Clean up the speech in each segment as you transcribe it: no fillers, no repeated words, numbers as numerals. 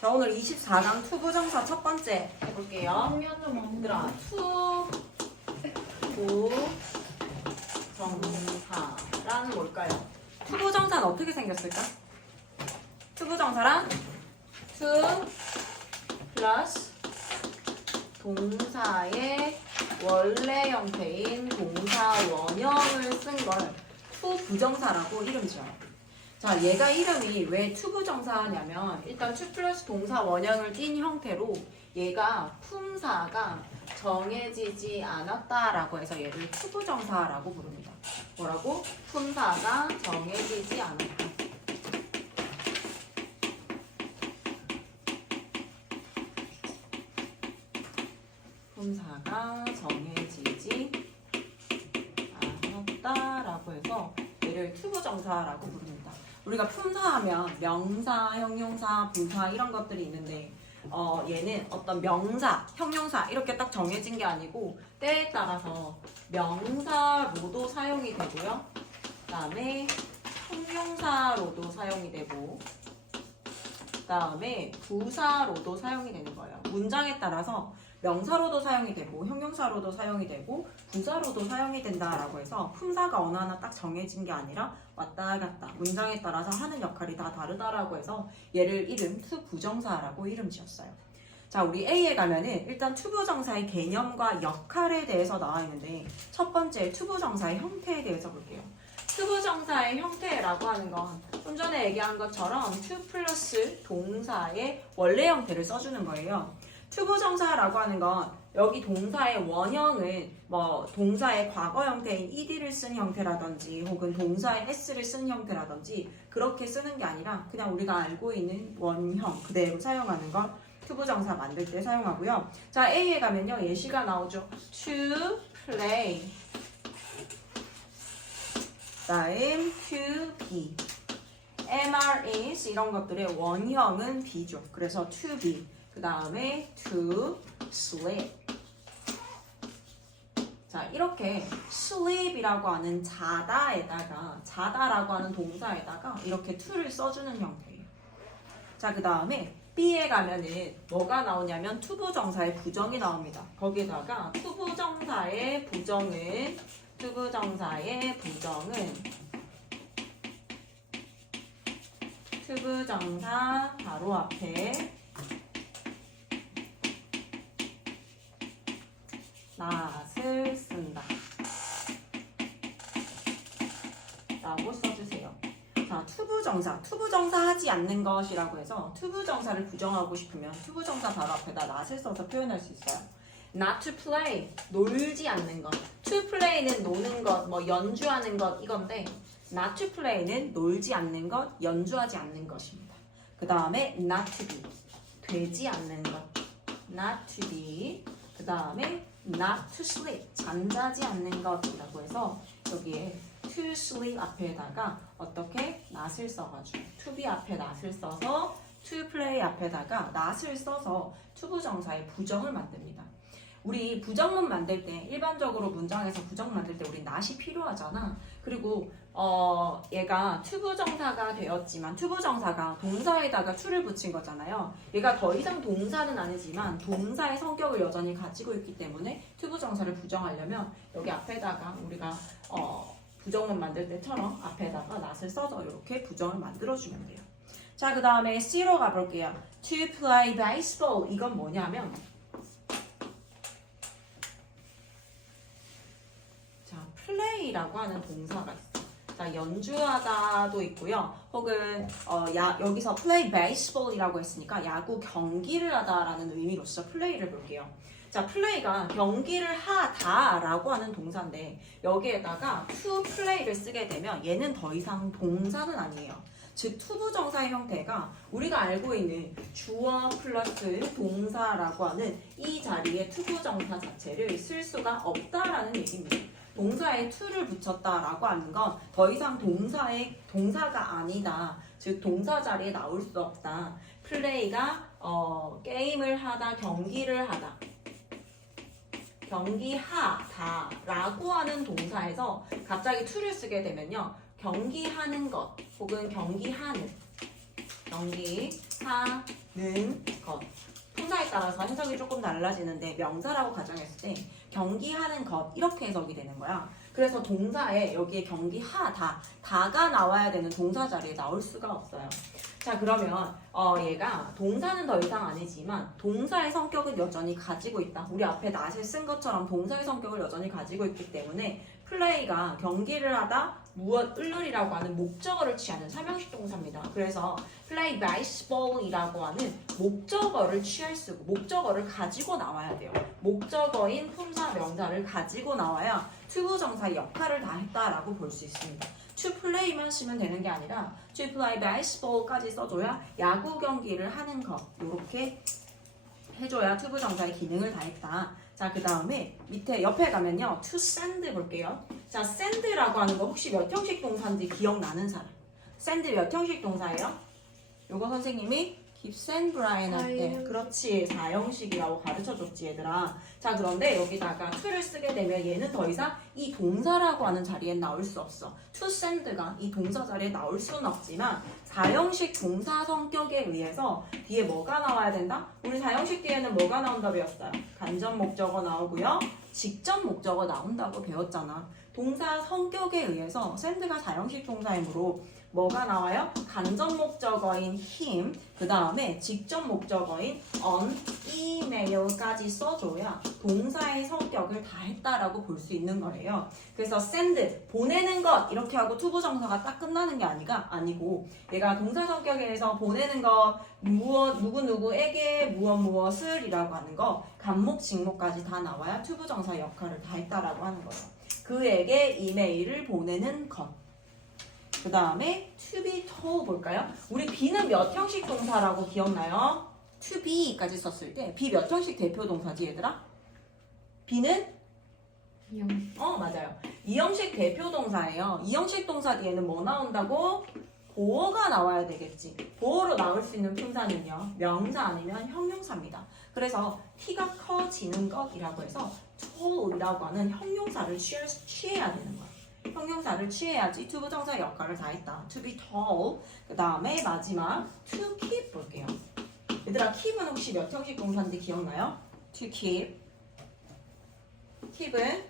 자, 오늘 24강 투부정사 첫 번째 해볼게요. 얘들아, 투부정사란 뭘까요? 투부정사는 어떻게 생겼을까? 투부정사란 to 플러스 동사의 원래 형태인 동사 원형을 쓴 걸 투부정사라고 이름 지어요. 자, 얘가 이름이 왜 투부정사냐면 일단 to 플러스 동사 원형을 띈 형태로 얘가 품사가 정해지지 않았다라고 해서 얘를 투부정사라고 부릅니다. 뭐라고? 품사가 정해지지 않았다. 품사가 정해지지 않았다라고 해서 얘를 투부정사라고 부릅니다. 우리가 품사하면 명사, 형용사, 부사 이런 것들이 있는데 얘는 어떤 명사, 형용사 이렇게 딱 정해진 게 아니고 때에 따라서 명사로도 사용이 되고요. 그 다음에 형용사로도 사용이 되고 그 다음에 부사로도 사용이 되는 거예요. 문장에 따라서 명사로도 사용이 되고 형용사로도 사용이 되고 부사로도 사용이 된다라고 해서 품사가 어느 하나 딱 정해진 게 아니라 왔다 갔다 문장에 따라서 하는 역할이 다 다르다라고 해서 얘를 이름 투부정사라고 이름 지었어요. 자, 우리 A에 가면은 일단 투부정사의 개념과 역할에 대해서 나와 있는데 첫 번째 투부정사의 형태에 대해서 볼게요. 투부정사의 형태라고 하는 건 좀 전에 얘기한 것처럼 to 플러스 동사의 원래 형태를 써주는 거예요. 투부정사라고 하는 건 여기 동사의 원형은 뭐 동사의 과거 형태인 ed를 쓴 형태라든지 혹은 동사의 s를 쓴 형태라든지 그렇게 쓰는 게 아니라 그냥 우리가 알고 있는 원형 그대로 사용하는 걸 투부정사 만들 때 사용하고요. 자, A에 가면요 예시가 나오죠. to play 다음 to be MR is 이런 것들의 원형은 be죠. 그래서 to be 그 다음에 to sleep. 자, 이렇게 sleep이라고 하는 자다라고 하는 동사에다가 이렇게 to를 써주는 형태예요. 자, 그 다음에 B에 가면은 뭐가 나오냐면 투부정사의 부정이 나옵니다. 거기에다가 투부정사의 부정은 투부정사 바로 앞에 not을 쓴다 라고 써주세요. 자, 투부정사 하지 않는 것이라고 해서 투부정사를 부정하고 싶으면 투부정사 바로 앞에다 not을 써서 표현할 수 있어요. not to play, 놀지 않는 것. to play는 노는 것, 뭐 연주하는 것 이건데 not to play는 놀지 않는 것, 연주하지 않는 것입니다. 그 다음에 not to be, 되지 않는 것. not to be, 그 다음에 not to sleep, 잠자지 않는 것이라고 해서 여기에 to sleep 앞에다가 어떻게 not을 써가지고 to be 앞에 not을 써서 to play 앞에다가 not을 써서 투부정사의 부정을 만듭니다. 우리 부정문 만들 때 일반적으로 문장에서 부정 만들 때 우리 not이 필요하잖아. 그리고 얘가 투부정사가 되었지만 투부정사가 동사에다가 to를 붙인 거잖아요. 얘가 더 이상 동사는 아니지만 동사의 성격을 여전히 가지고 있기 때문에 투부정사를 부정하려면 여기 앞에다가 우리가 부정문 만들 때처럼 앞에다가 not을 써서 이렇게 부정을 만들어주면 돼요. 자, 그 다음에 C로 가볼게요. To play baseball 이건 뭐냐면 play라고 하는 동사가 있어요. 자, 연주하다도 있고요. 혹은 여기서 play baseball이라고 했으니까 야구 경기를 하다라는 의미로서 play를 볼게요. 자, play가 경기를 하다라고 하는 동사인데 여기에다가 to play를 쓰게 되면 얘는 더 이상 동사는 아니에요. 즉 투부정사의 형태가 우리가 알고 있는 주어 플러스 동사라고 하는 이 자리에 투부정사 자체를 쓸 수가 없다라는 얘기입니다. 동사에 to를 붙였다라고 하는 건 더 이상 동사가 아니다. 즉 동사 자리에 나올 수 없다. 플레이가 게임을 하다, 경기를 하다. 경기하다라고 하는 동사에서 갑자기 to를 쓰게 되면요. 경기하는 것 혹은 경기하는 경기하는 것. 품사에 따라서 해석이 조금 달라지는데 명사라고 가정했을 때 경기하는 것 이렇게 해석이 되는 거야. 그래서 동사에 여기에 경기하다 다가 나와야 되는 동사 자리에 나올 수가 없어요. 자 그러면 얘가 동사는 더 이상 아니지만 동사의 성격은 여전히 가지고 있다. 우리 앞에 낫에 쓴 것처럼 동사의 성격을 여전히 가지고 있기 때문에 플레이가 경기를 하다 무엇 을을이라고 하는 목적어를 취하는 삼형식 동사입니다. 그래서 play baseball이라고 하는 목적어를 취할 쓰고 목적어를 가지고 나와야 돼요. 목적어인 품사 명사를 가지고 나와야 투부정사의 역할을 다 했다라고 볼 수 있습니다. to play만 쓰면 되는 게 아니라 to play baseball까지 써줘야 야구 경기를 하는 것 이렇게 해줘야 투부정사의 기능을 다 했다. 자, 그 다음에 밑에 옆에 가면요. to send 볼게요. 자, send라고 하는 거 혹시 몇 형식 동사인지 기억나는 사람? send 몇 형식 동사예요? 요거 선생님이 keep send Brian 할 때 그렇지 4형식이라고 가르쳐줬지 얘들아. 자, 그런데 여기다가 to를 쓰게 되면 얘는 더 이상 이 동사라고 하는 자리에 나올 수 없어. to send가 이 동사 자리에 나올 수는 없지만 4형식 동사 성격에 의해서 뒤에 뭐가 나와야 된다? 우리 4형식 뒤에는 뭐가 나온다 배웠어요? 간접 목적어 나오고요. 직접 목적어 나온다고 배웠잖아. 동사 성격에 의해서 send가 4형식 동사이므로 뭐가 나와요? 간접 목적어인 him, 그 다음에 직접 목적어인 on email까지 써줘야 동사의 성격을 다 했다라고 볼 수 있는 거예요. 그래서 send, 보내는 것 이렇게 하고 투부정사가 딱 끝나는 게 아니고 얘가 동사 성격에 의해서 보내는 것, 무엇, 누구누구에게 무엇을 이라고 하는 거 간목, 직목까지 다 나와야 투부정사 역할을 다 했다라고 하는 거예요. 그에게 이메일을 보내는 것. 그 다음에 to be told 볼까요? 우리 be는 몇 형식 동사라고 기억나요? to be까지 썼을 때 be 몇 형식 대표 동사지 얘들아? be는? 2형식. 맞아요. 2형식 대표 동사예요. 2형식 동사 뒤에는 뭐 나온다고? 보어가 나와야 되겠지. 보어로 나올 수 있는 품사는요. 명사 아니면 형용사입니다. 그래서 t가 커지는 것이라고 해서 told이라고 하는 형용사를 취해야 되는 거예요. 형용사를 취해야지 투부정사 역할을 다 했다. to be told. 그 다음에 마지막 to keep 볼게요. 얘들아 keep은 혹시 몇 형식 동사인지 기억나요? to keep. keep은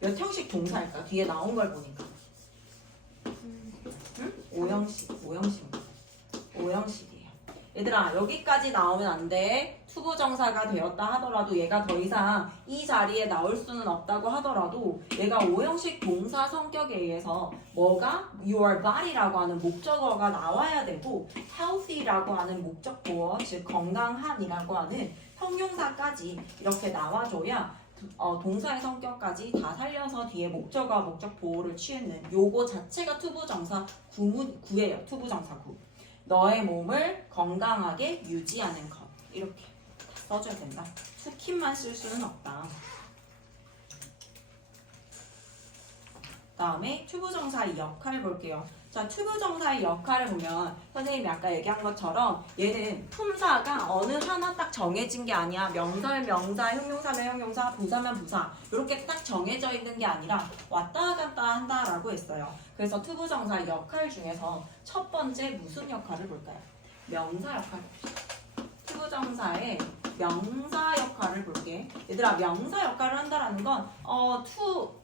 몇 형식 동사일까? 뒤에 나온 걸 보니까. 응? 5형식이에요. 얘들아 여기까지 나오면 안 돼. 투부정사가 되었다 하더라도 얘가 더 이상 이 자리에 나올 수는 없다고 하더라도 얘가 5형식 동사 성격에 의해서 뭐가 your body라고 하는 목적어가 나와야 되고 healthy라고 하는 목적보어 즉 건강한이라고 하는 형용사까지 이렇게 나와줘야 동사의 성격까지 다 살려서 뒤에 목적어와 목적보호를 취했는 요거 자체가 투부정사 구예요. 투부정사 구. 너의 몸을 건강하게 유지하는 것. 이렇게 써줘야 된다. 스킵만 쓸 수는 없다. 다음에 투부정사의 역할 볼게요. 자, 투부정사의 역할을 보면 선생님이 아까 얘기한 것처럼 얘는 품사가 어느 하나 딱 정해진 게 아니야. 명사면 명사, 형용사면 형용사, 부사면 부사 이렇게 딱 정해져 있는 게 아니라 왔다 갔다 한다라고 했어요. 그래서 투부정사의 역할 중에서 첫 번째 무슨 역할을 볼까요? 명사 역할 봅시다. 투부정사의 명사 역할을 볼게. 얘들아 명사 역할을 한다라는 건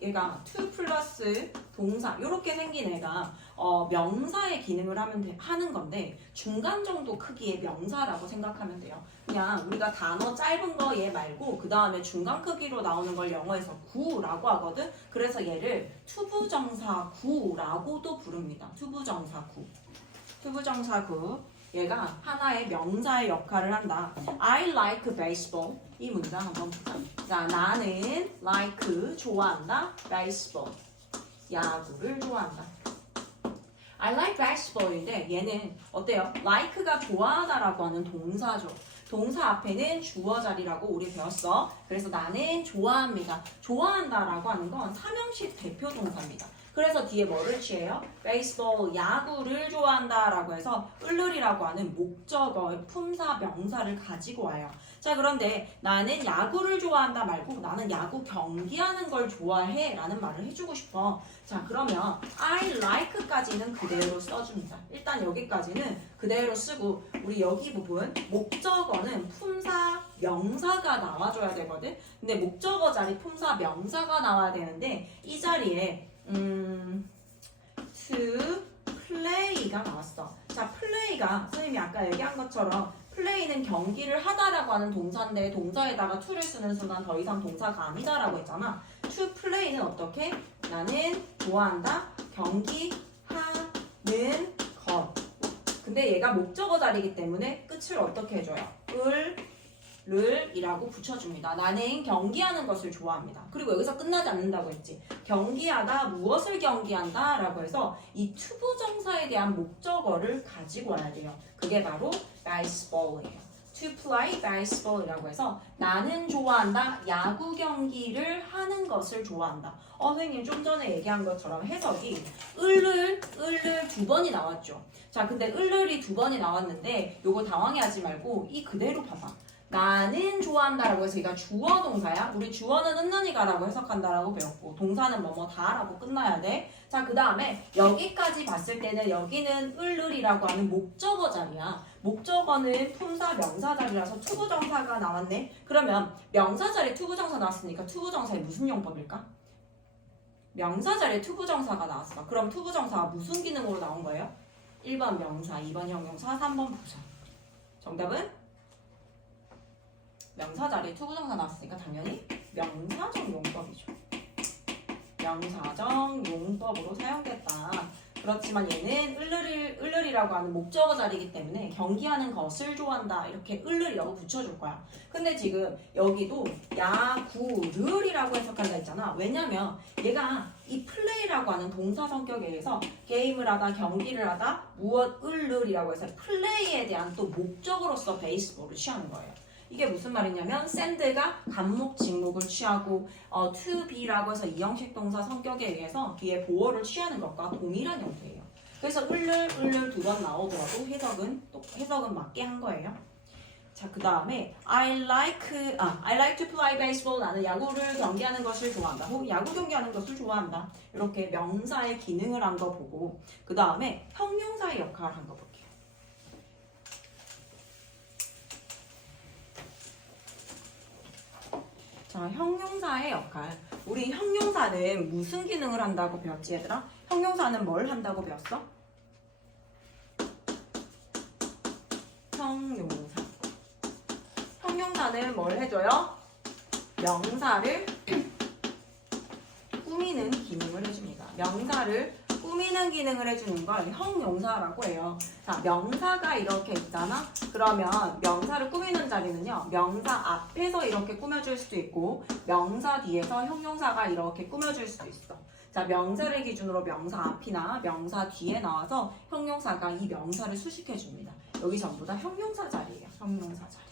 얘가 to 플러스 동사 이렇게 생긴 애가 명사의 기능을 하는 건데 중간 정도 크기의 명사라고 생각하면 돼요. 그냥 우리가 단어 짧은 거 얘 말고 그 다음에 중간 크기로 나오는 걸 영어에서 구라고 하거든. 그래서 얘를 투부정사 구라고도 부릅니다. 투부정사 구. 투부정사 구. 얘가 하나의 명사의 역할을 한다. I like baseball. 이 문장 한번 보자. 자, 나는 like 좋아한다. baseball. 야구를 좋아한다. I like baseball인데 얘는 어때요? like가 좋아하다라고 하는 동사죠. 동사 앞에는 주어 자리라고 우리 배웠어. 그래서 나는 좋아합니다. 좋아한다라고 하는 건 3형식 대표 동사입니다. 그래서 뒤에 뭐를 취해요? baseball, 야구를 좋아한다라고 해서 을을이라고 하는 목적어의 품사 명사를 가지고 와요. 자, 그런데 나는 야구를 좋아한다 말고 나는 야구 경기하는 걸 좋아해 라는 말을 해주고 싶어. 자, 그러면 I like까지는 그대로 써줍니다. 일단 여기까지는 그대로 쓰고 우리 여기 부분 목적어는 품사 명사가 나와줘야 되거든. 근데 목적어 자리 품사 명사가 나와야 되는데 이 자리에 to play가 나왔어. 자, play가 선생님이 아까 얘기한 것처럼 플레이는 경기를 하다라고 하는 동사인데 동사에다가 to를 쓰는 순간 더 이상 동사가 아니다라고 했잖아. to play는 어떻게? 나는 좋아한다. 경기하는 것. 근데 얘가 목적어 자리이기 때문에 끝을 어떻게 해줘요? 를 이라고 붙여줍니다. 나는 경기하는 것을 좋아합니다. 그리고 여기서 끝나지 않는다고 했지. 경기하다, 무엇을 경기한다 라고 해서 이 투부정사에 대한 목적어를 가지고 와야 돼요. 그게 바로 baseball이에요. To play baseball이라고 해서 나는 좋아한다, 야구 경기를 하는 것을 좋아한다. 선생님 좀 전에 얘기한 것처럼 해석이 을을 두 번이 나왔죠. 자, 근데 을이 두 번이 나왔는데 요거 당황해하지 말고 이 그대로 봐봐. 나는 좋아한다라고 해서 얘가 주어 동사야. 우리 주어는 은는이가라고 해석한다라고 배웠고 동사는 뭐뭐다라고 끝나야 돼. 자, 그 다음에 여기까지 봤을 때는 여기는 을이라고 하는 목적어 자리야. 목적어는 품사 명사 자리라서 투부정사가 나왔네. 그러면 명사 자리에 투부정사 나왔으니까 투부정사의 무슨 용법일까? 명사 자리에 투부정사가 나왔어. 그럼 투부정사가 무슨 기능으로 나온 거예요? 1번 명사, 2번 형용사, 3번 부사. 정답은? 명사 자리에 투부정사 나왔으니까 당연히 명사적 용법이죠. 명사적 용법으로 사용됐다. 그렇지만 얘는 을을이라고 하는 목적어 자리이기 때문에 경기하는 것을 좋아한다. 이렇게 을을이라고 붙여줄 거야. 근데 지금 여기도 야구를이라고 해석한다 했잖아. 왜냐면 얘가 이 플레이라고 하는 동사 성격에 의해서 게임을 하다, 경기를 하다, 무엇 을을이라고 해서 플레이에 대한 또 목적으로서 베이스볼을 취하는 거예요. 이게 무슨 말이냐면 send가 간목, 직목을 취하고 to be라고 해서 이형식 동사 성격에 의해서 뒤에 보어를 취하는 것과 동일한 형태예요. 그래서 을을 두 번 나오더라도 해석은 맞게 한 거예요. 자, 그 다음에 I like to play baseball. 나는 야구를 경기하는 것을 좋아한다. 혹은 야구 경기하는 것을 좋아한다. 이렇게 명사의 기능을 한 거 보고 그 다음에 형용사의 역할을 한 거 볼게요. 자, 형용사의 역할. 우리 형용사는 무슨 기능을 한다고 배웠지, 얘들아? 형용사는 뭘 한다고 배웠어? 형용사. 형용사는 뭘 해줘요? 명사를 꾸미는 기능을 해줍니다. 명사를 꾸미는 기능을 해주는 걸 형용사라고 해요. 자, 명사가 이렇게 있잖아? 그러면 명사를 꾸미는 자리는요, 명사 앞에서 이렇게 꾸며줄 수도 있고 명사 뒤에서 형용사가 이렇게 꾸며줄 수도 있어. 자, 명사를 기준으로 명사 앞이나 명사 뒤에 나와서 형용사가 이 명사를 수식해줍니다. 여기 전부 다 형용사 자리예요. 형용사 자리.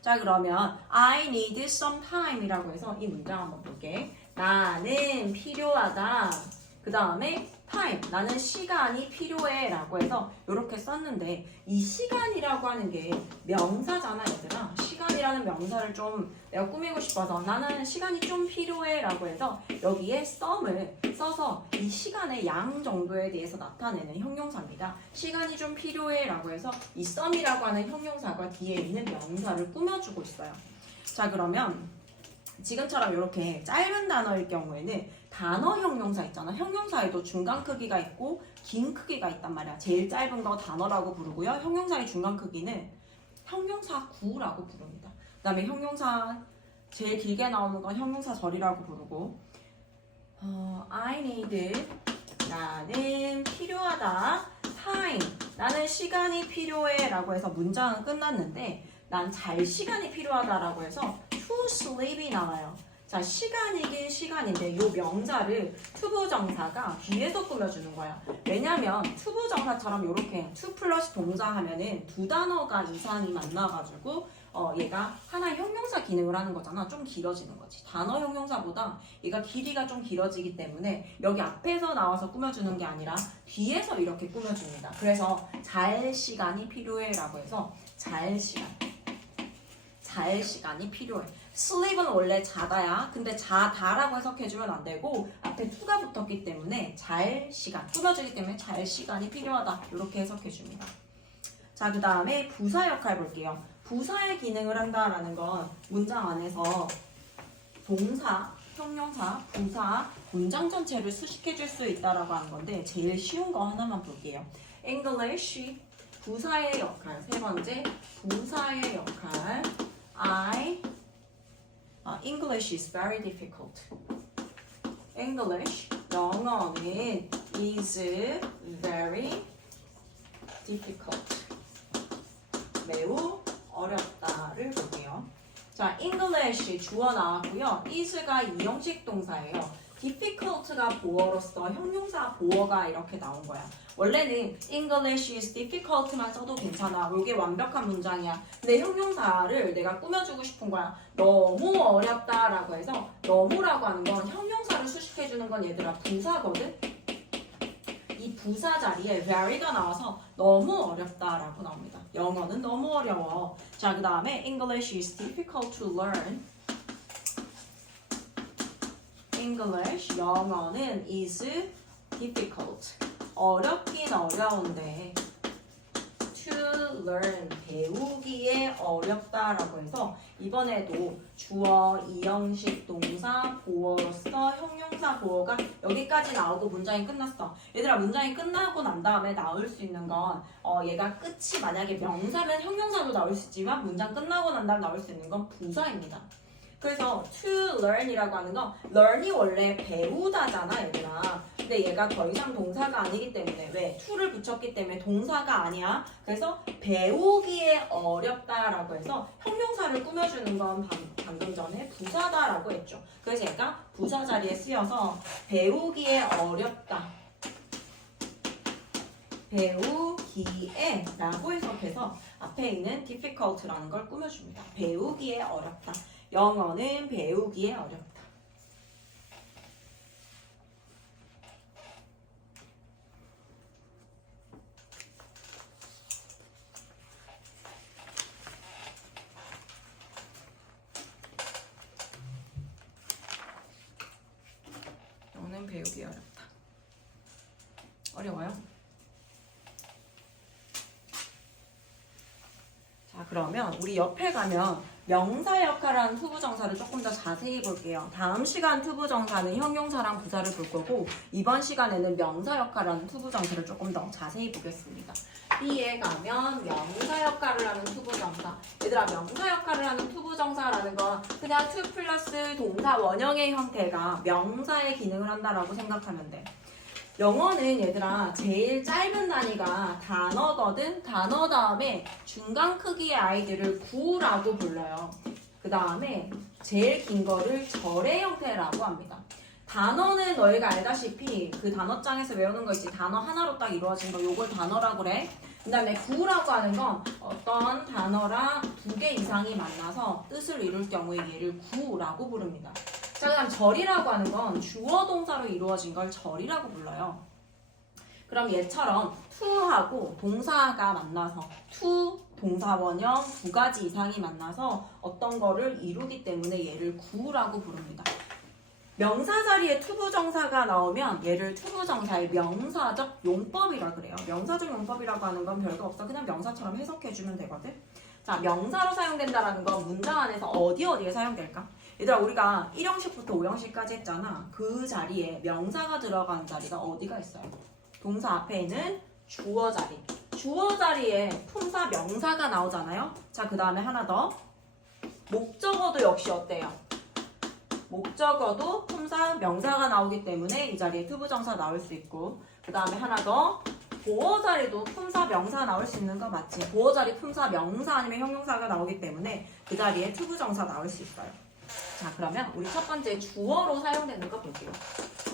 자, 그러면 I need some time 이라고 해서 이 문장 한번 볼게. 나는 필요하다. 그 다음에 time, 나는 시간이 필요해 라고 해서 이렇게 썼는데 이 시간이라고 하는 게 명사잖아, 얘들아. 시간이라는 명사를 좀 내가 꾸미고 싶어서 나는 시간이 좀 필요해 라고 해서 여기에 some을 써서 이 시간의 양 정도에 대해서 나타내는 형용사입니다. 시간이 좀 필요해 라고 해서 이 some이라고 하는 형용사가 뒤에 있는 명사를 꾸며주고 있어요. 자, 그러면 지금처럼 이렇게 짧은 단어일 경우에는 단어 형용사 있잖아. 형용사에도 중간 크기가 있고 긴 크기가 있단 말이야. 제일 짧은 거 단어라고 부르고요. 형용사의 중간 크기는 형용사구라고 부릅니다. 그 다음에 형용사 제일 길게 나오는 건 형용사절이라고 부르고 I need, 나는 필요하다. time, 나는 시간이 필요해 라고 해서 문장은 끝났는데 난 잘 시간이 필요하다라고 해서 to sleep이 나와요. 자, 시간이긴 시간인데 이 명사를 투부정사가 뒤에서 꾸며주는 거야. 왜냐면 투부정사처럼 이렇게 to 플러스 동사 하면은 두 단어가 이상이 만나가지고 얘가 하나의 형용사 기능을 하는 거잖아. 좀 길어지는 거지. 단어 형용사보다 얘가 길이가 좀 길어지기 때문에 여기 앞에서 나와서 꾸며주는 게 아니라 뒤에서 이렇게 꾸며줍니다. 그래서 잘 시간이 필요해라고 해서 잘 시간이 필요해. sleep은 원래 자다야. 근데 자다라고 해석해주면 안 되고 앞에 to가 붙었기 때문에 잘 시간, 꾸며주기 때문에 잘 시간이 필요하다. 이렇게 해석해줍니다. 자, 그 다음에 부사 역할 볼게요. 부사의 기능을 한다라는 건 문장 안에서 동사, 형용사, 부사, 문장 전체를 수식해줄 수 있다라고 하는 건데 제일 쉬운 거 하나만 볼게요. English, 부사의 역할. 세 번째, 부사의 역할. English is very difficult. English, 영어는 is very difficult. 매우 어렵다를 볼게요. 자, English 주어 나왔고요. is가 이형식 동사예요. difficult가 보어로서 형용사 보어가 이렇게 나온 거야. 원래는 English is difficult만 써도 괜찮아. 이게 완벽한 문장이야. 근데 형용사를 내가 꾸며주고 싶은 거야. 너무 어렵다라고 해서 너무라고 하는 건 형용사를 수식해주는 건 얘들아 부사거든. 이 부사 자리에 very가 나와서 너무 어렵다라고 나옵니다. 영어는 너무 어려워. 자, 그 다음에 English is difficult to learn. English, 영어는 is difficult. 어렵긴 어려운데 to learn, 배우기에 어렵다라고 해서 이번에도 주어, 이형식 동사, 보어로서 형용사 보어가 여기까지 나오고 문장이 끝났어. 얘들아, 문장이 끝나고 난 다음에 나올 수 있는 건 얘가 끝이 만약에 명사면 형용사도 나올 수 있지만 문장 끝나고 난 다음에 나올 수 있는 건 부사입니다. 그래서 to learn이라고 하는 건 learn이 원래 배우다잖아, 얘들아. 근데 얘가 더 이상 동사가 아니기 때문에 왜? to를 붙였기 때문에 동사가 아니야. 그래서 배우기에 어렵다라고 해서 형용사를 꾸며주는 건 방금 전에 부사다라고 했죠. 그래서 얘가 부사 자리에 쓰여서 배우기에 어렵다. 배우기에 라고 해석해서 앞에 있는 difficult라는 걸 꾸며줍니다. 배우기에 어렵다. 영어는 배우기에 어렵다. 영어는 배우기에 어렵다. 어려워요? 자, 그러면 우리 옆에 가면 명사 역할하는 투부정사를 조금 더 자세히 볼게요. 다음 시간 투부정사는 형용사랑 부사를 볼 거고 이번 시간에는 명사 역할하는 투부정사를 조금 더 자세히 보겠습니다. B에 가면 명사 역할을 하는 투부정사. 얘들아, 명사 역할을 하는 투부정사라는 건 그냥 to 플러스 동사 원형의 형태가 명사의 기능을 한다라고 생각하면 돼. 영어는 얘들아 제일 짧은 단위가 단어거든. 단어 다음에 중간 크기의 아이들을 구라고 불러요. 그 다음에 제일 긴 거를 절의 형태라고 합니다. 단어는 너희가 알다시피 그 단어장에서 외우는 거 있지. 단어 하나로 딱 이루어진 거, 요걸 단어라고 그래. 그 다음에 구라고 하는 건 어떤 단어랑 두 개 이상이 만나서 뜻을 이룰 경우에 얘를 구라고 부릅니다. 자, 그다음 절이라고 하는 건 주어 동사로 이루어진 걸 절이라고 불러요. 그럼 얘처럼 to하고 동사가 만나서 to, 동사 원형 두 가지 이상이 만나서 어떤 거를 이루기 때문에 얘를 구라고 부릅니다. 명사 자리에 투부정사가 나오면 얘를 투부정사의 명사적 용법이라 그래요. 명사적 용법이라고 하는 건 별거 없어. 그냥 명사처럼 해석해주면 되거든. 자, 명사로 사용된다라는 건 문장 안에서 어디에 사용될까? 얘들아, 우리가 1형식부터 5형식까지 했잖아. 그 자리에 명사가 들어간 자리가 어디가 있어요? 동사 앞에 있는 주어 자리. 주어 자리에 품사 명사가 나오잖아요. 자, 그 다음에 하나 더. 목적어도 역시 어때요? 목적어도 품사 명사가 나오기 때문에 이 자리에 투부정사 나올 수 있고, 그 다음에 하나 더. 보어 자리도 품사 명사 나올 수 있는 거 맞지? 보어 자리 품사 명사 아니면 형용사가 나오기 때문에 그 자리에 투부정사 나올 수 있어요. 자, 그러면 우리 첫 번째 주어로 사용되는 거 볼게요.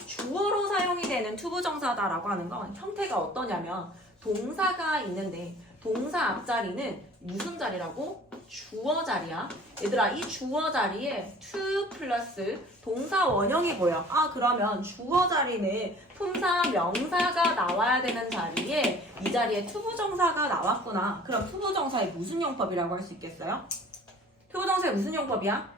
주어로 사용이 되는 투부정사다라고 하는 건 형태가 어떠냐면 동사가 있는데 동사 앞자리는 무슨 자리라고? 주어 자리야. 얘들아 이 주어 자리에 to 플러스 동사 원형이 보여. 아 그러면 주어 자리는 품사 명사가 나와야 되는 자리에 이 자리에 투부정사가 나왔구나. 그럼 투부정사의 무슨 용법이라고 할 수 있겠어요? 투부정사의 무슨 용법이야?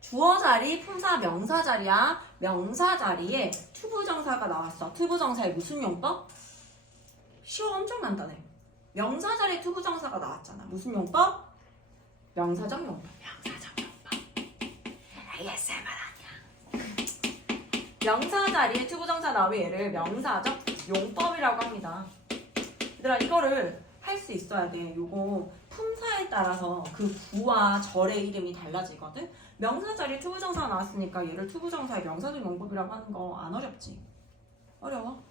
주어 자리 품사 명사 자리야. 명사 자리에 투부정사가 나왔어. 투부정사의 무슨 용법? 쉬워 엄청 간단해. 명사 자리에 투부정사가 나왔잖아. 무슨 용법? 명사적 용법. 명사적 용법. ASMR 아니야. 명사 자리에 투부정사 나오면 얘를 명사적 용법이라고 합니다. 얘들아 이거를 할 수 있어야 돼. 요거 품사에 따라서 그 부와 절의 이름이 달라지거든. 명사 자리에 투부정사가 나왔으니까 얘를 투부정사의 명사적 용법이라고 하는 거 안 어렵지? 어려워?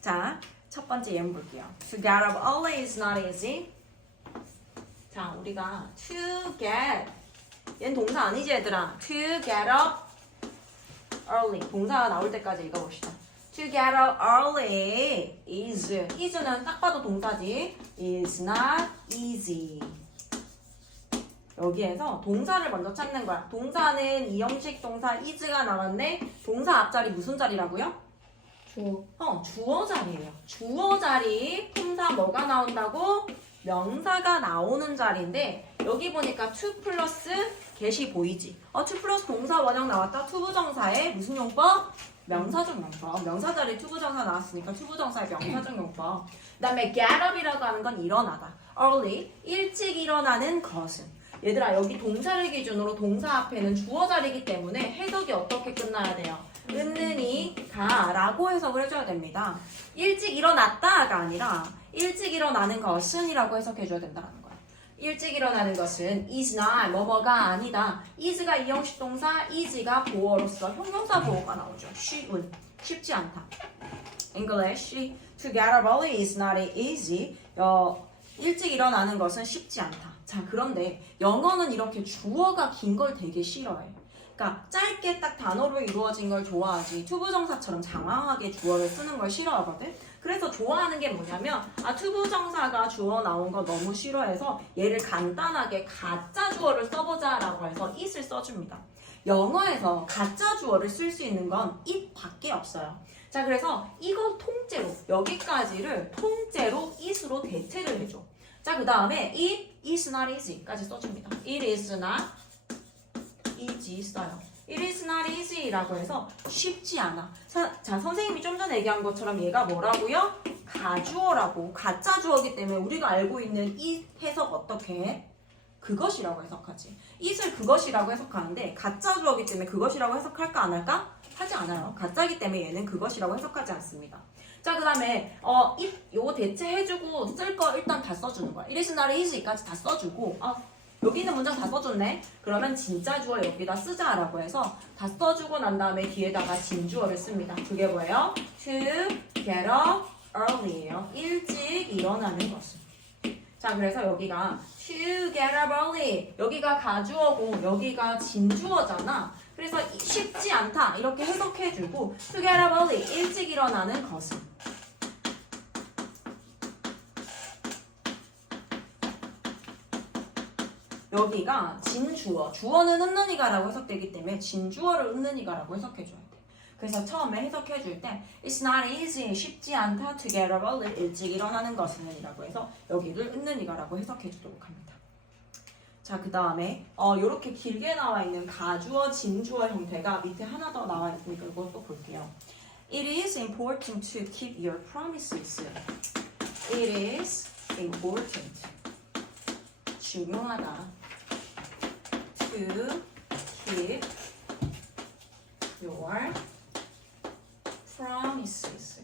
자, 첫 번째 예문 볼게요. To get up early is not easy. 자, 우리가 to get 얘는 동사 아니지 얘들아. To get up early 동사가 나올 때까지 읽어봅시다. To get up early is는 딱 봐도 동사지. is not easy. 여기에서 동사를 먼저 찾는 거야. 동사는 이형식 동사 is가 나왔네. 동사 앞자리 무슨 자리라고요? 주어 자리예요. 주어 자리 품사 뭐가 나온다고? 명사가 나오는 자리인데 여기 보니까 to 플러스 get이 보이지? to 플러스 동사 원형 나왔다. 투부정사의 무슨 용법? 명사적 용법. 명사 자리에 투부정사 나왔으니까 투부정사의 명사적 용법. 그 다음에 get up이라고 하는 건 일어나다. early, 일찍 일어나는 것은. 얘들아 여기 동사를 기준으로 동사 앞에는 주어 자리이기 때문에 해석이 어떻게 끝나야 돼요? 은는이 가라고 해석을 해줘야 됩니다. 일찍 일어났다가 아니라 일찍 일어나는 것은 이라고 해석해줘야 된다는 거야. 일찍 일어나는 것은 is not 뭐뭐가 아니다. is가 이형식 동사, is가 보어로서 형용사 보어가 나오죠. 쉽지 않다. English to get up early is not easy. 일찍 일어나는 것은 쉽지 않다. 자 그런데 영어는 이렇게 주어가 긴 걸 되게 싫어해. 그러니까 짧게 딱 단어로 이루어진 걸 좋아하지 투부정사처럼 장황하게 주어를 쓰는 걸 싫어하거든. 그래서 좋아하는 게 뭐냐면 투부정사가 주어 나온 거 너무 싫어해서 얘를 간단하게 가짜 주어를 써보자 라고 해서 it을 써줍니다. 영어에서 가짜 주어를 쓸 수 있는 건 it 밖에 없어요. 자 그래서 이거 통째로 여기까지를 통째로 it으로 대체를 해줘. 자 그 다음에 it is not easy까지 써줍니다. It is not easy 써요. It is not easy라고 해서 쉽지 않아. 자 선생님이 좀 전에 얘기한 것처럼 얘가 뭐라고요? 가주어라고. 가짜 주어이기 때문에 우리가 알고 있는 이 해석 어떻게 해? 그것이라고 해석하지. it을 그것이라고 해석하는데 가짜 주어이기 때문에 그것이라고 해석할까 안 할까? 하지 않아요. 가짜이기 때문에 얘는 그것이라고 해석하지 않습니다. 자 그 다음에 it 요거 대체해주고 쓸 거 일단 다 써주는 거야. It is not easy까지 다 써주고 여기 있는 문장 다 써줬네? 그러면 진짜 주어 여기다 쓰자라고 해서 다 써주고 난 다음에 뒤에다가 진주어를 씁니다. 그게 뭐예요? To get up early예요. 일찍 일어나는 것은. 자 그래서 여기가 to get up early 여기가 가주어고 여기가 진주어잖아. 그래서 쉽지 않다 이렇게 해석해주고 to get up early 일찍 일어나는 것은. 여기가 진주어, 주어는 은는이가라고 해석되기 때문에 진주어를 은는이가라고 해석해줘야 돼. 그래서 처음에 해석해줄 때 It's not easy, 쉽지 않다 to get up early, 일찍 일어나는 것은 이라고 해서 여기를 은는이가라고 해석해주도록 합니다. 자, 그 다음에 이렇게 길게 나와 있는 가주어, 진주어 형태가 밑에 하나 더 나와 있으니까 이걸 또 볼게요. It is important to keep your promises. It is important. 중요하다. To keep your promises.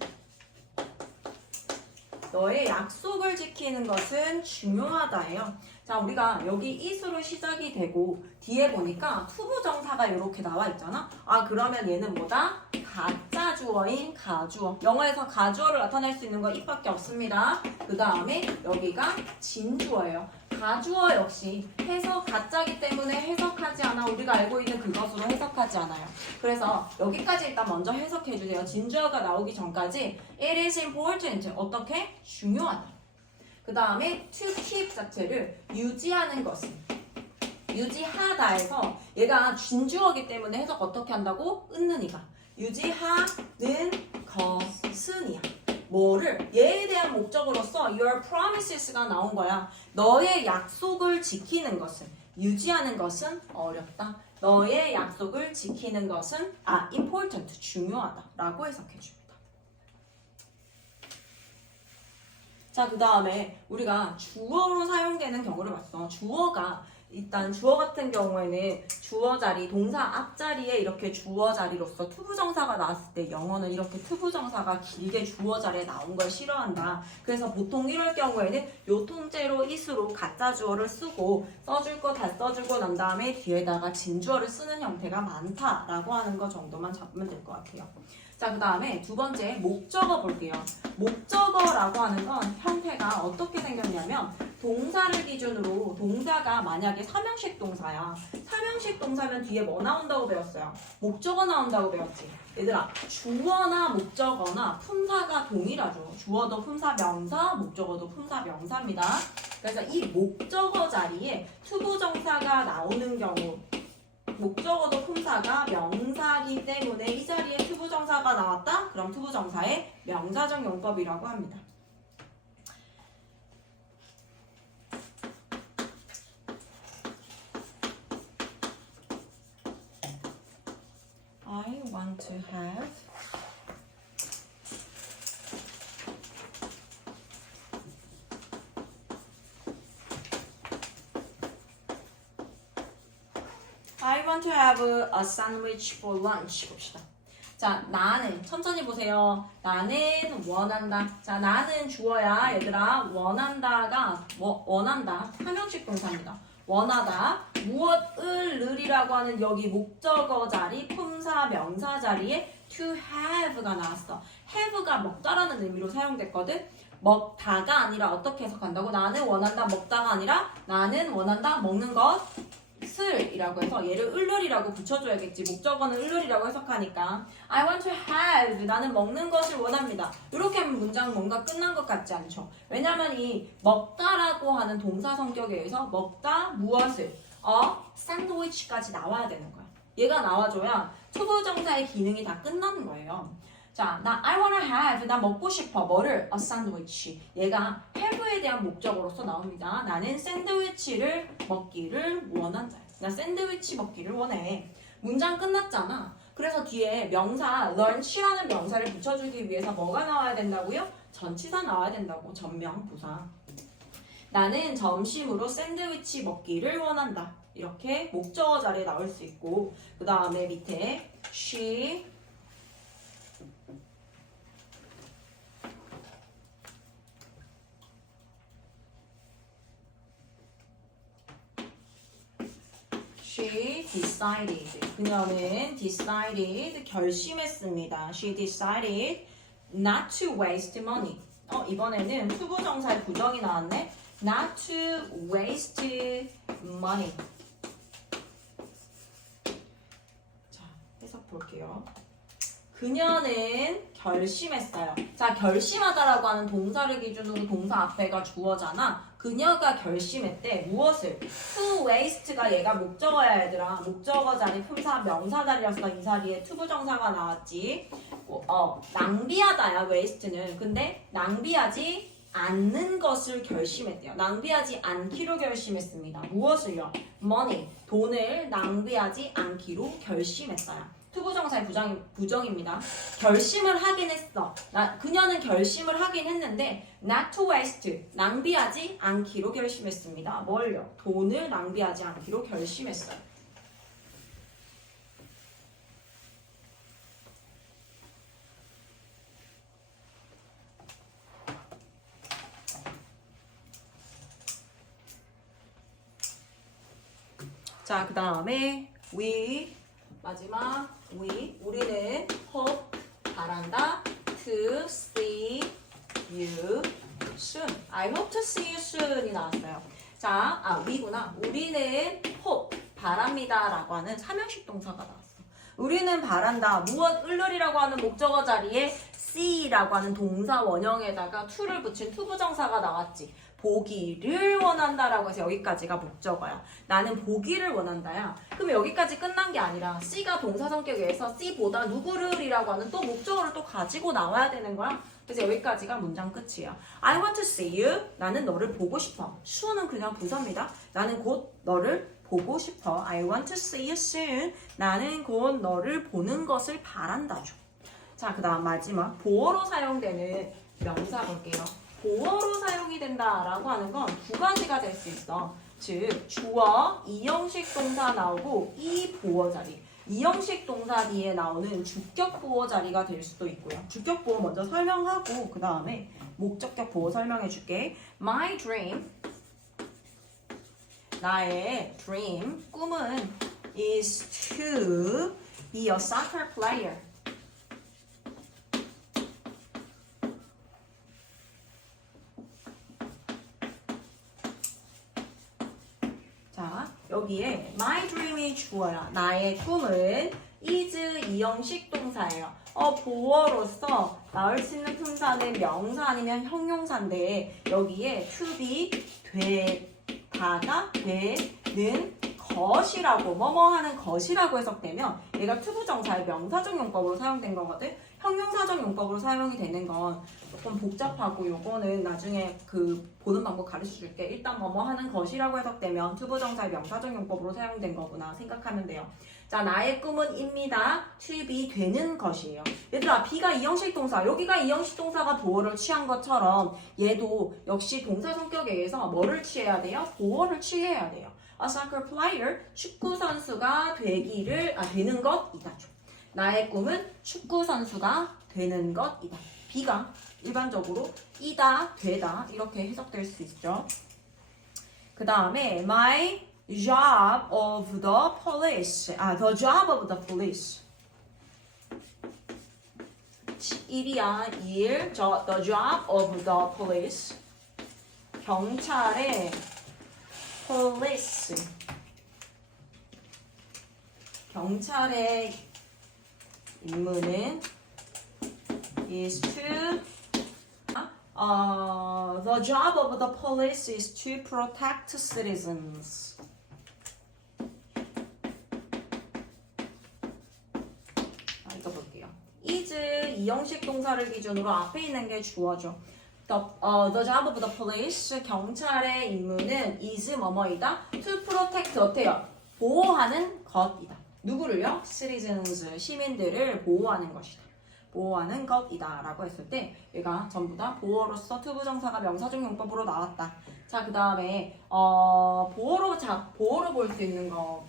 너의 약속을 지키는 것은 중요하다예요. 자, 우리가 여기 it으로 시작이 되고 뒤에 보니까 투부정사가 이렇게 나와 있잖아. 그러면 얘는 뭐다? 가짜 주어인 가주어. 영어에서 가주어를 나타낼 수 있는 건 it밖에 없습니다. 그 다음에 여기가 진주어예요. 가주어 역시 해석 가짜기 때문에 해석하지 않아. 우리가 알고 있는 그것으로 해석하지 않아요. 그래서 여기까지 일단 먼저 해석해 주세요. 진주어가 나오기 전까지 It is important. 어떻게? 중요하다. 그 다음에 to keep 자체를 유지하는 것은. 유지하다에서 얘가 준주어기 때문에 해석 어떻게 한다고? 은는이가. 유지하는 것은이야. 뭐를? 얘에 대한 목적으로서 your promises가 나온 거야. 너의 약속을 지키는 것은. 유지하는 것은 어렵다. 너의 약속을 지키는 것은 important, 중요하다라고 해석해 줍니다. 자, 그 다음에 우리가 주어로 사용되는 경우를 봤어. 주어가 일단 주어 같은 경우에는 주어 자리, 동사 앞자리에 이렇게 주어 자리로서 투부정사가 나왔을 때 영어는 이렇게 투부정사가 길게 주어 자리에 나온 걸 싫어한다. 그래서 보통 이럴 경우에는 요 통째로 is로 가짜 주어를 쓰고 써줄 거 다 써주고 난 다음에 뒤에다가 진주어를 쓰는 형태가 많다라고 하는 거 정도만 잡으면 될 것 같아요. 자, 그 다음에 두 번째 목적어 볼게요. 목적어라고 하는 건 형태가 어떻게 생겼냐면 동사를 기준으로 동사가 만약에 삼형식 동사야. 삼형식 동사면 뒤에 뭐 나온다고 배웠어요? 목적어 나온다고 배웠지. 얘들아, 주어나 목적어나 품사가 동일하죠. 주어도 품사 명사, 목적어도 품사 명사입니다. 그래서 이 목적어 자리에 투부정사가 나오는 경우 목적어도 품사가 명사이기 때문에 이 자리에 투부정사가 나왔다? 그럼 투부정사의 명사적 용법이라고 합니다. I want to have I want to have a sandwich for lunch. 봅시다. 자, 나는 천천히 보세요. 나는 원한다. 자, 나는 주어야. 얘들아, 원한다가 원한다. 삼형식 동사입니다. 원하다. 무엇을이라고 하는 여기 목적어 자리, 품사, 명사 자리에 to have가 나왔어. have가 먹다라는 의미로 사용됐거든. 먹다가 아니라 어떻게 해석한다고? 나는 원한다 먹다가 아니라 나는 원한다 먹는 것. 슬이라고 해서 얘를 을룰이라고 붙여줘야겠지. 목적어는 을룰이라고 해석하니까 I want to have 나는 먹는 것을 원합니다. 이렇게 하면 문장 뭔가 끝난 것 같지 않죠? 왜냐면 이 먹다라고 하는 동사 성격에 의해서 먹다 무엇을 샌드위치까지 나와야 되는 거야. 얘가 나와줘야 투부정사의 기능이 다 끝나는 거예요. 자, 나 I wanna have 나 먹고 싶어. 뭐를? A sandwich. 얘가 have에 대한 목적으로서 나옵니다. 나는 샌드위치를 먹기를 원한다. 나 샌드위치 먹기를 원해. 문장 끝났잖아. 그래서 뒤에 명사 lunch라는 명사를 붙여주기 위해서 뭐가 나와야 된다고요? 전치사 나와야 된다고. 전명 부사. 나는 점심으로 샌드위치 먹기를 원한다. 이렇게 목적어 자리에 나올 수 있고 그 다음에 밑에 she decided. 그녀는 decided 결심했습니다. She decided not to waste money. 이번에는 투부정사의 부정이 나왔네. Not to waste money. 자, 해석 볼게요. 그녀는 결심했어요. 자, 결심하다라고 하는 동사를 기준으로 동사 앞에가 주어잖아. 그녀가 결심했대. 무엇을? to waste가 얘가 목적어야 얘들아. 목적어 자리 품사 명사 자리라서 이 자리에 투부정사가 나왔지. 낭비하다야 waste는. 근데 낭비하지 않는 것을 결심했대요. 낭비하지 않기로 결심했습니다. 무엇을요? money. 돈을 낭비하지 않기로 결심했어요. 투부정사의 부정입니다. 결심을 하긴 했어. 그녀는 결심을 하긴 했는데 not to waste, 낭비하지 않기로 결심했습니다. 뭘요? 돈을 낭비하지 않기로 결심했어요. 자, 그 다음에 마지막 우리는 hope 바란다 to see you soon. I hope to see you soon이 나왔어요. 자, we구나. 우리는 hope 바랍니다 라고 하는 삼형식 동사가 나왔어. 우리는 바란다. 을룰이라고 하는 목적어 자리에 see라고 하는 동사 원형에다가 to를 붙인 투부정사가 나왔지. 보기를 원한다라고 해서 여기까지가 목적어야. 나는 보기를 원한다야. 그럼 여기까지 끝난 게 아니라 C가 동사 성격에서 C보다 누구를이라고 하는 또 목적어를 또 가지고 나와야 되는 거야. 그래서 여기까지가 문장 끝이야. I want to see you. 나는 너를 보고 싶어. su는 그냥 부사입니다. 나는 곧 너를 보고 싶어. I want to see you soon. 나는 곧 너를 보는 것을 바란다죠. 자, 그 다음 마지막 보어로 사용되는 명사 볼게요. 보어로 사용이 된다라고 하는 건 두 가지가 될 수 있어. 즉 주어, 이형식 동사 나오고 이 보어 자리. 이형식 동사 뒤에 나오는 주격 보어 자리가 될 수도 있고요. 주격 보어 먼저 설명하고 그 다음에 목적격 보어 설명해 줄게. My dream, 나의 dream, 꿈은 is to be a soccer player. 자, 여기에 my dream이 주어야. 나의 꿈은 is 이형식 동사예요. 보어로서 나올 수 있는 품사는 명사 아니면 형용사인데 여기에 to be 되다가 되는 것이라고 뭐뭐 하는 것이라고 해석되면 얘가 투부정사의 명사적 용법으로 사용된 거거든. 형용사적 용법으로 사용이 되는 건 조금 복잡하고 요거는 나중에 그 보는 방법 가르쳐 줄게. 일단 뭐뭐 하는 것이라고 해석되면 투부정사의 명사적 용법으로 사용된 거구나 생각하면 돼요. 자, 나의 꿈은 입니다. to be 되는 것이에요. 얘들아, be가 이형식 동사, 여기가 이형식 동사가 보어를 취한 것처럼 얘도 역시 동사 성격에 의해서 뭐를 취해야 돼요? 보어를 취해야 돼요. A soccer player, 축구 선수가 되는 것이다. 나의 꿈은 축구 선수가 되는 것이다. be가 일반적으로 이다, 되다 이렇게 해석될 수 있죠. 그 다음에 my job of the police, the job of the police. 일이야, 일, the job of the police. 경찰의 police. 경찰의 임무는 is to the job of the police is to protect citizens. 이거 볼게요. is 이형식 동사를 기준으로 앞에 있는 게 주어죠. The job of the police, 경찰의 임무는 is 뭐뭐이다. To protect 어때요? 보호하는 것이다. 누구를요? citizens, 시민들을 보호하는 것이다. 보호하는 것이다 라고 했을 때 얘가 전부 다 보어로서 투부정사가 명사적 용법으로 나왔다. 자, 그 다음에 보어로 볼 수 있는 거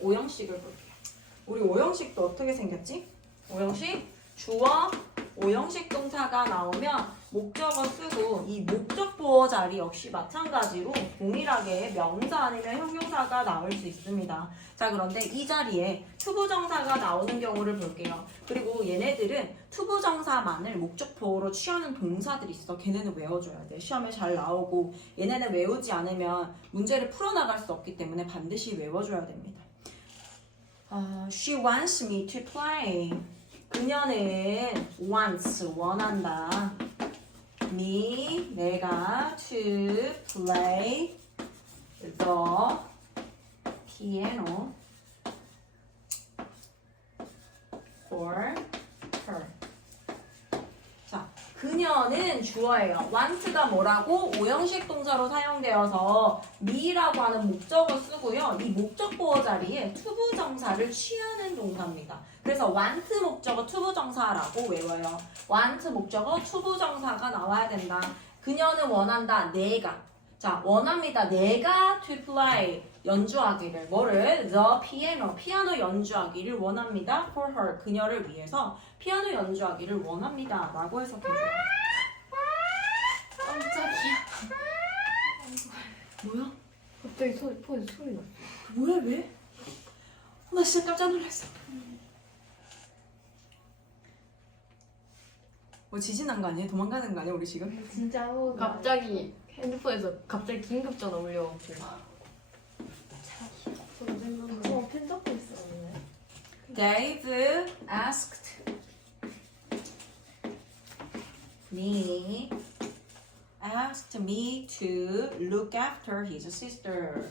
오형식을 볼게요. 우리 오형식도 어떻게 생겼지? 오형식 주어 오형식 동사가 나오면 목적어 쓰고 이 목적 보어 자리 역시 마찬가지로 동일하게 명사 아니면 형용사가 나올 수 있습니다. 자, 그런데 이 자리에 투부정사가 나오는 경우를 볼게요. 그리고 얘네들은 투부정사만을 목적 보어로 취하는 동사들이 있어. 걔네는 외워줘야 돼. 시험에 잘 나오고 얘네는 외우지 않으면 문제를 풀어나갈 수 없기 때문에 반드시 외워줘야 됩니다. She wants me to play. 그녀는 wants, 원한다. me, 내가 to play the piano for her. 자, 그녀는 주어예요. want가 뭐라고? 오형식 동사로 사용되어서 me라고 하는 목적어 쓰고요. 이 목적 보어 자리에 투부정사를 취하는 동사입니다. 그래서 want 목적어 투부정사라고 외워요. want 목적어 투부정사가 나와야 된다. 그녀는 원한다. 내가. 자, 원합니다. 내가 to play 연주하기를. 뭐를? The piano. 피아노 연주하기를 원합니다. For her. 그녀를 위해서 피아노 연주하기를 원합니다. 라고 해석해줘요. 깜짝이야. 뭐야? 갑자기 폰에서 소리 났어. 뭐야, 왜? 나 진짜 깜짝 놀랐어. 뭐 지진 난 거 아니에요? 도망가는 거 아니에요, 우리 지금? 진짜 갑자기 핸드폰에서 갑자기 긴급 전화 올려갖고. 펜 잡고 있었네. Dave asked me asked me to look after his sister.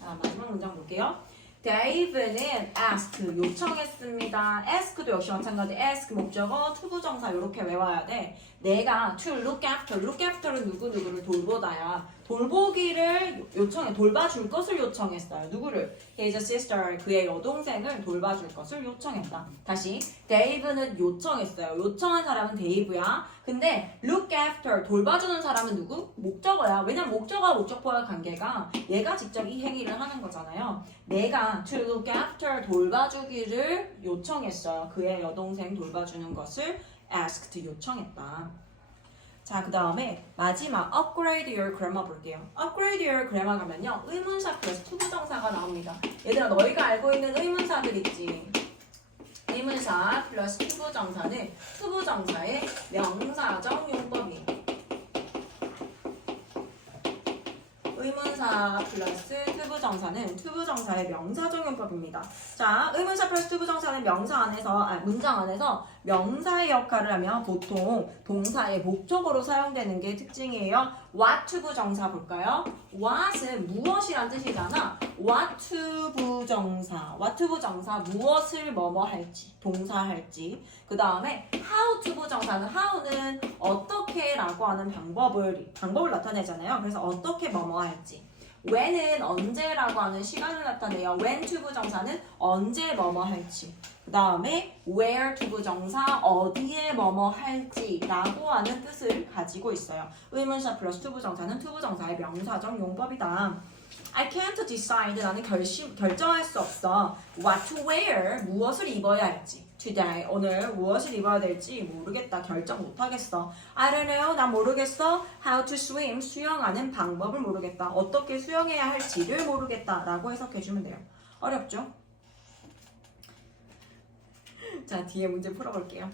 자, 마지막 문장 볼게요. Dave는 ask 요청했습니다. ask도 역시 마찬가지. ask 목적어, 투부정사 이렇게 외워야 돼. 내가 to look after는 누구누구를 돌보다야. 돌보기를 요청해. 돌봐줄 것을 요청했어요. 누구를? His sister, 그의 여동생을 돌봐줄 것을 요청했다. 다시 Dave는 요청했어요. 요청한 사람은 데이브야. 근데 look after, 돌봐주는 사람은 누구? 목적어야. 왜냐면 목적어와 목적보의 관계가 얘가 직접 이 행위를 하는 거잖아요. 내가 to look after, 돌봐주기를 요청했어요. 그의 여동생 돌봐주는 것을 asked, 요청했다. 자, 그 다음에 마지막 upgrade your grammar 볼게요. upgrade your grammar 가면요. 의문사 플러스 투부정사가 나옵니다. 얘들아, 너희가 알고 있는 의문사들 있지? 의문사 플러스 투부정사는 투부정사의 명사적 용법이에요. 의문사 플러스 투부정사는 투부정사의 명사적 용법입니다. 자, 의문사 플러스 투부정사는 문장 안에서 명사의 역할을 하면 보통 동사의 목적어로 사용되는 게 특징이에요. what 투부정사 볼까요? what은 무엇이란 뜻이잖아. what 투부정사 무엇을 뭐뭐 할지, 동사 할지. 그 다음에 how 투부정사는 how는 어떻게라고 하는 방법을 나타내잖아요. 그래서 어떻게 뭐뭐 할지. when은 언제라고 하는 시간을 나타내요. when 투부정사는 언제 뭐뭐 할지. 그 다음에 where 투부정사 어디에 뭐뭐 할지라고 하는 뜻을 가지고 있어요. 의문사 플러스 투부정사는 투부정사의 명사적 용법이다. I can't decide. 나는 결정할 수 없어. What to wear. 무엇을 입어야 할지. Today. 오늘 무엇을 입어야 될지 모르겠다. 결정 못하겠어. I don't know. 난 모르겠어. How to swim. 수영하는 방법을 모르겠다. 어떻게 수영해야 할지를 모르겠다. 라고 해석해주면 돼요. 어렵죠? 자, 뒤에 문제 풀어볼게요.